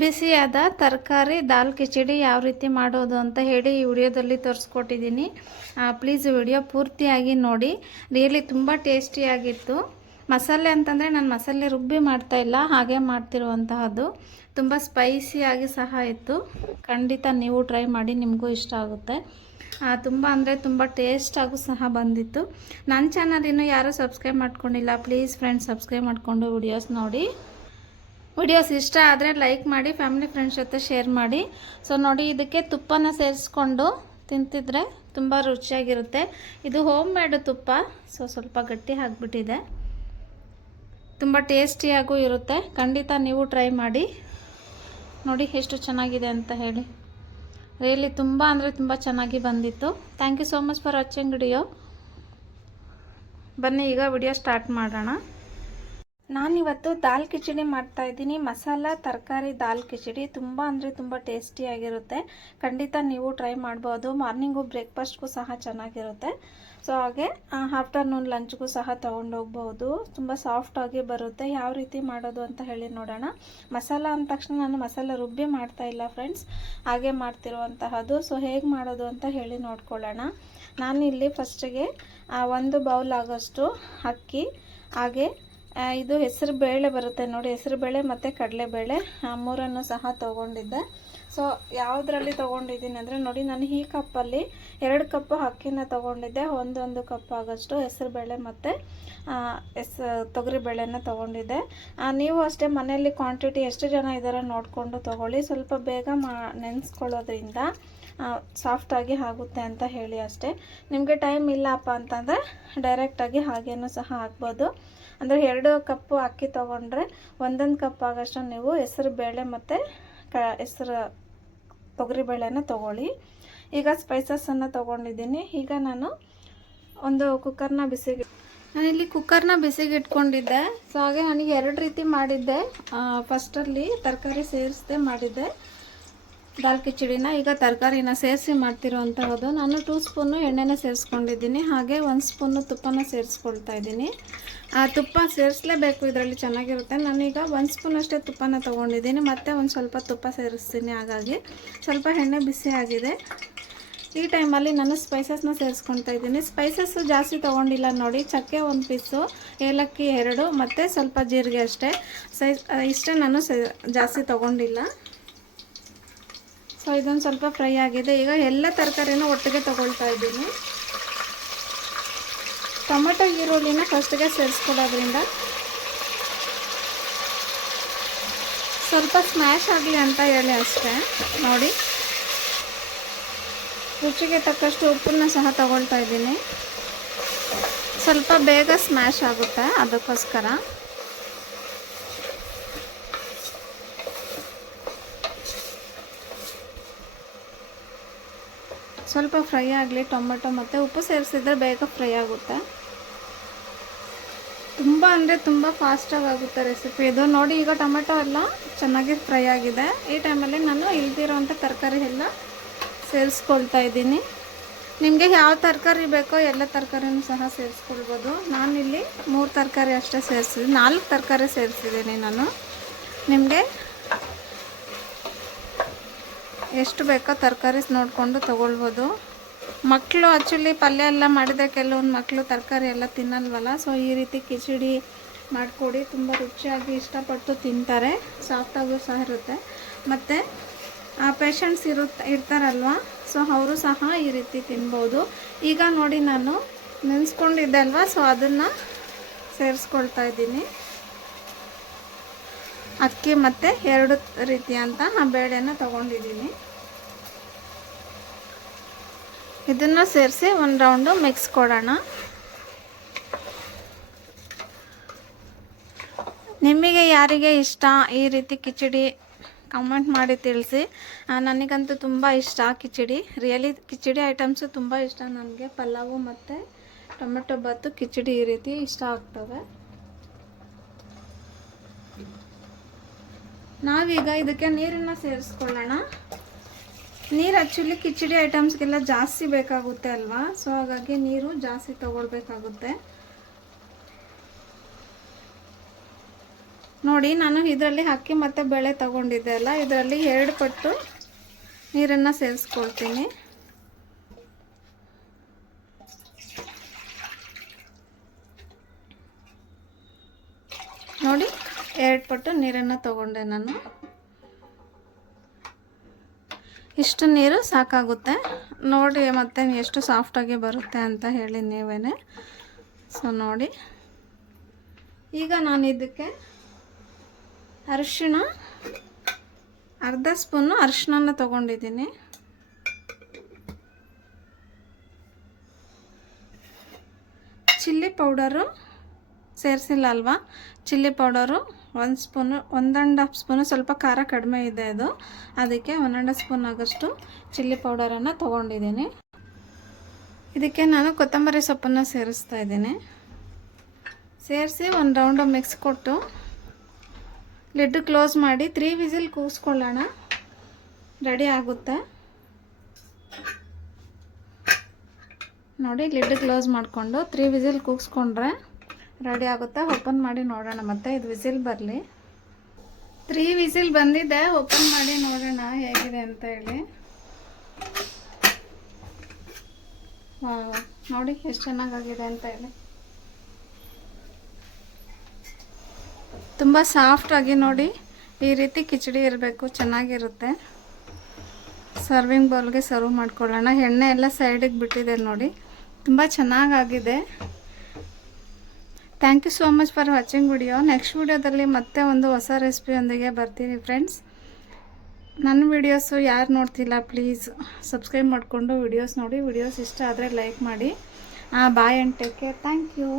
ಬಿಸಿಯಾದ ತರಕಾರಿ ದಾಲ್ ಕಿಚಡಿ ಯಾವ ರೀತಿ ಮಾಡೋದು ಅಂತ ಹೇಳಿ ಈ ವಿಡಿಯೋದಲ್ಲಿ ತೋರಿಸ್ಕೊಟ್ಟಿದ್ದೀನಿ. ಪ್ಲೀಸ್ ವಿಡಿಯೋ ಪೂರ್ತಿಯಾಗಿ ನೋಡಿ. ರಿಯಲಿ ತುಂಬ ಟೇಸ್ಟಿಯಾಗಿತ್ತು. ಮಸಾಲೆ ಅಂತಂದರೆ ನಾನು ಮಸಾಲೆ ರುಬ್ಬಿ ಮಾಡ್ತಾಯಿಲ್ಲ, ಹಾಗೆ ಮಾಡ್ತಿರುವಂತಹದ್ದು. ತುಂಬ ಸ್ಪೈಸಿಯಾಗಿ ಸಹ ಇತ್ತು. ಖಂಡಿತ ನೀವು ಟ್ರೈ ಮಾಡಿ, ನಿಮಗೂ ಇಷ್ಟ ಆಗುತ್ತೆ. ತುಂಬ ಅಂದರೆ ತುಂಬ ಟೇಸ್ಟಾಗೂ ಸಹ ಬಂದಿತ್ತು. ನನ್ನ ಚಾನಲ್ ಇನ್ನೂ ಯಾರೂ ಸಬ್ಸ್ಕ್ರೈಬ್ ಮಾಡ್ಕೊಂಡಿಲ್ಲ, ಪ್ಲೀಸ್ ಫ್ರೆಂಡ್ಸ್ ಸಬ್ಸ್ಕ್ರೈಬ್ ಮಾಡಿಕೊಂಡು ವಿಡಿಯೋಸ್ ನೋಡಿ. ವಿಡಿಯೋಸ್ ಇಷ್ಟ ಆದರೆ ಲೈಕ್ ಮಾಡಿ, ಫ್ಯಾಮಿಲಿ ಫ್ರೆಂಡ್ಸ್ ಜೊತೆ ಶೇರ್ ಮಾಡಿ. ಸೊ ನೋಡಿ, ಇದಕ್ಕೆ ತುಪ್ಪನ ಸೇರಿಸ್ಕೊಂಡು ತಿಂತಿದ್ರೆ ತುಂಬ ರುಚಿಯಾಗಿರುತ್ತೆ. ಇದು ಹೋಮ್ ಮೇಡ್ ತುಪ್ಪ, ಸೊ ಸ್ವಲ್ಪ ಗಟ್ಟಿ ಆಗಿಬಿಟ್ಟಿದೆ. ತುಂಬ ಟೇಸ್ಟಿಯಾಗೂ ಇರುತ್ತೆ. ಖಂಡಿತ ನೀವು ಟ್ರೈ ಮಾಡಿ ನೋಡಿ ಎಷ್ಟು ಚೆನ್ನಾಗಿದೆ ಅಂತ ಹೇಳಿ. ರಿಯಲಿ ತುಂಬ ಅಂದರೆ ತುಂಬ ಚೆನ್ನಾಗಿ ಬಂದಿತ್ತು. Thank you so much for watching video. ಬನ್ನಿ ಈಗ ವಿಡಿಯೋ ಸ್ಟಾರ್ಟ್ ಮಾಡೋಣ. ನಾನಿವತ್ತು ದಾಲ್ ಕಿಚಡಿ ಮಾಡ್ತಾಯಿದ್ದೀನಿ. ಮಸಾಲ ತರಕಾರಿ ದಾಲ್ ಕಿಚಡಿ ತುಂಬ ಅಂದರೆ ತುಂಬ ಟೇಸ್ಟಿಯಾಗಿರುತ್ತೆ. ಖಂಡಿತ ನೀವು ಟ್ರೈ ಮಾಡ್ಬೋದು. ಮಾರ್ನಿಂಗು ಬ್ರೇಕ್ಫಾಸ್ಟ್ಗೂ ಸಹ ಚೆನ್ನಾಗಿರುತ್ತೆ. ಸೊ ಹಾಗೆ ಆಫ್ಟರ್ನೂನ್ ಲಂಚ್ಗೂ ಸಹ ತೊಗೊಂಡೋಗ್ಬೋದು. ತುಂಬ ಸಾಫ್ಟಾಗಿ ಬರುತ್ತೆ. ಯಾವ ರೀತಿ ಮಾಡೋದು ಅಂತ ಹೇಳಿ ನೋಡೋಣ. ಮಸಾಲ ಅಂದ ತಕ್ಷಣ ನಾನು ಮಸಾಲ ರುಬ್ಬಿ ಮಾಡ್ತಾಯಿಲ್ಲ ಫ್ರೆಂಡ್ಸ್, ಹಾಗೆ ಮಾಡ್ತಿರುವಂತಹದ್ದು. ಸೊ ಹೇಗೆ ಮಾಡೋದು ಅಂತ ಹೇಳಿ ನೋಡ್ಕೊಳ್ಳೋಣ. ನಾನಿಲ್ಲಿ ಫಸ್ಟಿಗೆ 1 ಬೌಲ್ ಆಗೋಷ್ಟು ಅಕ್ಕಿ, ಹಾಗೆ ಇದು ಹೆಸರು ಬೇಳೆ ಬರುತ್ತೆ ನೋಡಿ, ಹೆಸರು ಬೇಳೆ ಮತ್ತು ಕಡಲೆಬೇಳೆ ಮೂರನ್ನು ಸಹ ತೊಗೊಂಡಿದ್ದೆ. ಸೊ ಯಾವುದರಲ್ಲಿ ತೊಗೊಂಡಿದ್ದೀನಿ ಅಂದರೆ ನೋಡಿ, ನಾನು ಈ ಕಪ್ಪಲ್ಲಿ 2 ಕಪ್ ಅಕ್ಕಿನ ತೊಗೊಂಡಿದ್ದೆ. 1 ಕಪ್ ಆಗೋಷ್ಟು ಹೆಸರು ಬೇಳೆ ಮತ್ತು ತೊಗರಿಬೇಳೆನ ತೊಗೊಂಡಿದ್ದೆ. ನೀವು ಅಷ್ಟೇ ಮನೆಯಲ್ಲಿ ಕ್ವಾಂಟಿಟಿ ಎಷ್ಟು ಜನ ಇದ್ದಾರೋ ನೋಡಿಕೊಂಡು ತೊಗೊಳ್ಳಿ. ಸ್ವಲ್ಪ ಬೇಗ ನೆನೆಸ್ಕೊಳ್ಳೋದ್ರಿಂದ ಸಾಫ್ಟಾಗಿ ಆಗುತ್ತೆ ಅಂತ ಹೇಳಿ ಅಷ್ಟೇ. ನಿಮಗೆ ಟೈಮ್ ಇಲ್ಲಪ್ಪ ಅಂತಂದರೆ ಡೈರೆಕ್ಟಾಗಿ ಹಾಗೇನೂ ಸಹ ಹಾಕ್ಬೋದು. ಅಂದರೆ 2 ಕಪ್ಪು ಅಕ್ಕಿ ತೊಗೊಂಡ್ರೆ 1 ಕಪ್ ಆಗೋಷ್ಟು ನೀವು ಹೆಸರು ಬೇಳೆ ಮತ್ತು ತೊಗರಿಬೇಳೆನ ತೊಗೊಳ್ಳಿ. ಈಗ ಸ್ಪೈಸಸನ್ನು ತೊಗೊಂಡಿದ್ದೀನಿ. ಈಗ ನಾನು ಒಂದು ಕುಕ್ಕರ್ನ ನಾನಿಲ್ಲಿ ಕುಕ್ಕರ್ನ ಬಿಸಿಗೆ ಇಟ್ಕೊಂಡಿದ್ದೆ. ಸೊ ಹಾಗೆ ನನಗೆ 2 ರೀತಿ ಮಾಡಿದ್ದೆ. ಫಸ್ಟಲ್ಲಿ ತರಕಾರಿ ಸೇರಿಸದೆ ಮಾಡಿದ್ದೆ ದಾಲ್ ಕಿಚಡಿನ. ಈಗ ತರಕಾರಿನ ಸೇರಿಸಿ ಮಾಡ್ತಿರೋವಂಥದ್ದು. ನಾನು 2 ಸ್ಪೂನು ಎಣ್ಣೆನ ಸೇರಿಸ್ಕೊಂಡಿದ್ದೀನಿ, ಹಾಗೆ 1 ಸ್ಪೂನು ತುಪ್ಪನ ಸೇರಿಸ್ಕೊಳ್ತಾ ಇದ್ದೀನಿ. ತುಪ್ಪ ಸೇರಿಸಲೇಬೇಕು, ಇದರಲ್ಲಿ ಚೆನ್ನಾಗಿರುತ್ತೆ. ನಾನೀಗ 1 ಸ್ಪೂನ್ ಅಷ್ಟೇ ತುಪ್ಪನ ತೊಗೊಂಡಿದ್ದೀನಿ, ಮತ್ತು ಒಂದು ಸ್ವಲ್ಪ ತುಪ್ಪ ಸೇರಿಸ್ತೀನಿ. ಹಾಗಾಗಿ ಸ್ವಲ್ಪ ಎಣ್ಣೆ ಬಿಸಿ ಆಗಿದೆ. ಈ ಟೈಮಲ್ಲಿ ನಾನು ಸ್ಪೈಸಸ್ನ ಸೇರಿಸ್ಕೊಳ್ತಾ ಇದ್ದೀನಿ. ಸ್ಪೈಸಸ್ಸು ಜಾಸ್ತಿ ತೊಗೊಂಡಿಲ್ಲ ನೋಡಿ. ಚಕ್ಕೆ 1 ಪೀಸು, ಏಲಕ್ಕಿ 2 ಮತ್ತು ಸ್ವಲ್ಪ ಜೀರಿಗೆ ಅಷ್ಟೇ. ಇಷ್ಟೇ, ನಾನು ಜಾಸ್ತಿ ತೊಗೊಂಡಿಲ್ಲ. ಸೊ ಇದೊಂದು ಸ್ವಲ್ಪ ಫ್ರೈ ಆಗಿದೆ. ಈಗ ಎಲ್ಲ ತರಕಾರಿನ ಒಟ್ಟಿಗೆ ತೊಗೊಳ್ತಾ ಇದ್ದೀನಿ. ಟೊಮೆಟೊ ಈರುಳ್ಳಿನ ಫಸ್ಟಿಗೆ ಸೇರಿಸ್ಕೊಡೋದ್ರಿಂದ ಸ್ವಲ್ಪ ಸ್ಮ್ಯಾಶ್ ಆಗಲಿ ಅಂತ ಹೇಳಿ ಅಷ್ಟೇ. ನೋಡಿ, ರುಚಿಗೆ ತಕ್ಕಷ್ಟು ಉಪ್ಪನ್ನ ಸಹ ತಗೊಳ್ತಾ ಇದ್ದೀನಿ. ಸ್ವಲ್ಪ ಬೇಗ ಸ್ಮ್ಯಾಶ್ ಆಗುತ್ತೆ, ಅದಕ್ಕೋಸ್ಕರ. ಸ್ವಲ್ಪ ಫ್ರೈ ಆಗಲಿ ಟೊಮೆಟೊ, ಮತ್ತು ಉಪ್ಪು ಸೇರಿಸಿದ್ರೆ ಬೇಗ ಫ್ರೈ ಆಗುತ್ತೆ. ತುಂಬ ಅಂದರೆ ತುಂಬ ಫಾಸ್ಟಾಗಿ ಆಗುತ್ತೆ ರೆಸಿಪಿ ಇದು. ನೋಡಿ, ಈಗ ಟೊಮೆಟೊ ಎಲ್ಲ ಚೆನ್ನಾಗಿ ಫ್ರೈ ಆಗಿದೆ. ಈ ಟೈಮಲ್ಲಿ ನಾನು ಇಲ್ದಿರೋಂಥ ತರಕಾರಿ ಎಲ್ಲ ಸೇರಿಸ್ಕೊಳ್ತಾ ಇದ್ದೀನಿ. ನಿಮಗೆ ಯಾವ ತರಕಾರಿ ಬೇಕೋ ಎಲ್ಲ ತರಕಾರಿನೂ ಸಹ ಸೇರಿಸ್ಕೊಳ್ಬೋದು. ನಾನಿಲ್ಲಿ 3 ತರಕಾರಿ ಅಷ್ಟೇ ಸೇರಿಸಿದ್ದೀನಿ, 4 ತರಕಾರಿ ಸೇರಿಸಿದ್ದೀನಿ ನಾನು. ನಿಮಗೆ ಎಷ್ಟು ಬೇಕೋ ತರಕಾರಿ ನೋಡಿಕೊಂಡು ತೊಗೊಳ್ಬೋದು. ಮಕ್ಕಳು ಆ್ಯಕ್ಚುಲಿ ಪಲ್ಯ ಎಲ್ಲ ಮಾಡಿದರೆ ಕೆಲವೊಂದು ಮಕ್ಕಳು ತರಕಾರಿ ಎಲ್ಲ ತಿನ್ನಲ್ವಲ್ಲ. ಸೊ ಈ ರೀತಿ ಕಿಚಡಿ ಮಾಡಿಕೊಡಿ, ತುಂಬ ರುಚಿಯಾಗಿ ಇಷ್ಟಪಟ್ಟು ತಿಂತಾರೆ. ಸಾಫ್ಟಾಗೂ ಸಹ ಇರುತ್ತೆ. ಮತ್ತು ಪೇಷಂಟ್ಸ್ ಇರ್ತಾರಲ್ವ, ಸೊ ಅವರು ಸಹ ಈ ರೀತಿ ತಿನ್ಬೋದು. ಈಗ ನೋಡಿ, ನಾನು ನೆನೆಸ್ಕೊಂಡಿದ್ದೆ ಅಲ್ವಾ, ಸೊ ಅದನ್ನು ಸೇರಿಸ್ಕೊಳ್ತಾ ಇದ್ದೀನಿ. ಅಕ್ಕಿ ಮತ್ತು 2 ರೀತಿಯಂತ ಬೇಳೆನ ತೊಗೊಂಡಿದ್ದೀನಿ. ಇದನ್ನು ಸೇರಿಸಿ ಒಂದು ರೌಂಡು ಮಿಕ್ಸ್ ಕೊಡೋಣ. ನಿಮಗೆ ಯಾರಿಗೆ ಇಷ್ಟ ಈ ರೀತಿ ಕಿಚಡಿ ಕಮೆಂಟ್ ಮಾಡಿ ತಿಳಿಸಿ. ನನಗಂತೂ ತುಂಬ ಇಷ್ಟ ಕಿಚಡಿ. ರಿಯಲಿ ಕಿಚಡಿ ಐಟಮ್ಸು ತುಂಬ ಇಷ್ಟ ನನಗೆ. ಪಲಾವು ಮತ್ತು ಟೊಮೆಟೊ ಬಾತು, ಕಿಚಡಿ ಈ ರೀತಿ ಇಷ್ಟ ಆಗ್ತವೆ. ನಾವೀಗ ಇದಕ್ಕೆ ನೀರನ್ನು ಸೇರಿಸ್ಕೊಳ್ಳೋಣ. ನೀರು ಆ್ಯಕ್ಚುಲಿ ಕಿಚಡಿ ಐಟಮ್ಸ್ಗೆಲ್ಲ ಜಾಸ್ತಿ ಬೇಕಾಗುತ್ತೆ ಅಲ್ವಾ, ಸೊ ಹಾಗಾಗಿ ನೀರು ಜಾಸ್ತಿ ತೊಗೊಳ್ಬೇಕಾಗುತ್ತೆ. ನೋಡಿ, ನಾನು ಇದರಲ್ಲಿ ಅಕ್ಕಿ ಮತ್ತು ಬೇಳೆ ತಗೊಂಡಿದ್ದೆ ಅಲ್ಲ, ಇದರಲ್ಲಿ 2 ಪಟ್ಟು ನೀರನ್ನು ಸೇರಿಸ್ಕೊಳ್ತೀನಿ. ನೋಡಿ, 2 ಪಟ್ಟು ನೀರನ್ನು ತಗೊಂಡೆ ನಾನು. ಇಷ್ಟು ನೀರು ಸಾಕಾಗುತ್ತೆ. ನೋಡಿ ಮತ್ತೆ ಎಷ್ಟು ಸಾಫ್ಟಾಗಿ ಬರುತ್ತೆ ಅಂತ ಹೇಳಿ ನೀವೇ. ಸೊ ನೋಡಿ, ಈಗ ನಾನು ಇದಕ್ಕೆ ಅರಿಶಿಣ, ಅರ್ಧ ಸ್ಪೂನು ಅರಿಶಿಣನ ತೊಗೊಂಡಿದ್ದೀನಿ. ಚಿಲ್ಲಿ ಪೌಡರು ಸೇರಿಸಿಲ್ಲ ಅಲ್ವಾ, ಚಿಲ್ಲಿ ಪೌಡರು 1 ಸ್ಪೂನು, 1.5 ಸ್ಪೂನು. ಸ್ವಲ್ಪ ಖಾರ ಕಡಿಮೆ ಇದೆ ಇದು, ಅದಕ್ಕೆ 1.5 ಸ್ಪೂನ್ ಆಗೋಷ್ಟು ಚಿಲ್ಲಿ ಪೌಡರನ್ನು ತೊಗೊಂಡಿದ್ದೀನಿ. ಇದಕ್ಕೆ ನಾನು ಕೊತ್ತಂಬರಿ ಸೊಪ್ಪನ್ನು ಸೇರಿಸ್ತಾ ಇದ್ದೀನಿ. ಸೇರಿಸಿ ಒಂದು ರೌಂಡು ಮಿಕ್ಸ್ ಕೊಟ್ಟು ಲಿಡ್ ಕ್ಲೋಸ್ ಮಾಡಿ 3 ವಿಸಿಲ್ ಕೂಗಿಸ್ಕೊಳ್ಳೋಣ. ರೆಡಿ ಆಗುತ್ತೆ. ನೋಡಿ, ಲಿಡ್ ಕ್ಲೋಸ್ ಮಾಡಿಕೊಂಡು 3 ವಿಸಿಲ್ ಕೂಗಿಸ್ಕೊಂಡ್ರೆ ರೆಡಿ ಆಗುತ್ತೆ. ಓಪನ್ ಮಾಡಿ ನೋಡೋಣ ಮತ್ತೆ, ಇದು ವಿಸಿಲ್ ಬರಲಿ. 3 ವಿಸಿಲ್ ಬಂದಿದೆ. ಓಪನ್ ಮಾಡಿ ನೋಡೋಣ ಹೇಗಿದೆ ಅಂತ ಹೇಳಿ. ನೋಡಿ ಎಷ್ಟು ಚೆನ್ನಾಗಾಗಿದೆ ಅಂತ ಹೇಳಿ. ತುಂಬ ಸಾಫ್ಟಾಗಿ ನೋಡಿ, ಈ ರೀತಿ ಕಿಚಡಿ ಇರಬೇಕು, ಚೆನ್ನಾಗಿರುತ್ತೆ. ಸರ್ವಿಂಗ್ ಬೌಲ್ಗೆ ಸರ್ವ್ ಮಾಡ್ಕೊಳ್ಳೋಣ. ಎಣ್ಣೆ ಎಲ್ಲ ಸೈಡಿಗೆ ಬಿಟ್ಟಿದೆ ನೋಡಿ, ತುಂಬ ಚೆನ್ನಾಗಾಗಿದೆ. Thank you so much for watching video. Next ವಿಡಿಯೋದಲ್ಲಿ ಮತ್ತೆ ಒಂದು ಹೊಸ ರೆಸಿಪಿಯೊಂದಿಗೆ ಬರ್ತೀನಿ ಫ್ರೆಂಡ್ಸ್. ನನ್ನ ವಿಡಿಯೋಸು ಯಾರು ನೋಡ್ತಿಲ್ಲ ಪ್ಲೀಸ್ ಸಬ್ಸ್ಕ್ರೈಬ್ ಮಾಡಿಕೊಂಡು ವಿಡಿಯೋಸ್ ನೋಡಿ. ವಿಡಿಯೋಸ್ ಇಷ್ಟ ಆದರೆ ಲೈಕ್ ಮಾಡಿ. Bye and take care. Thank you.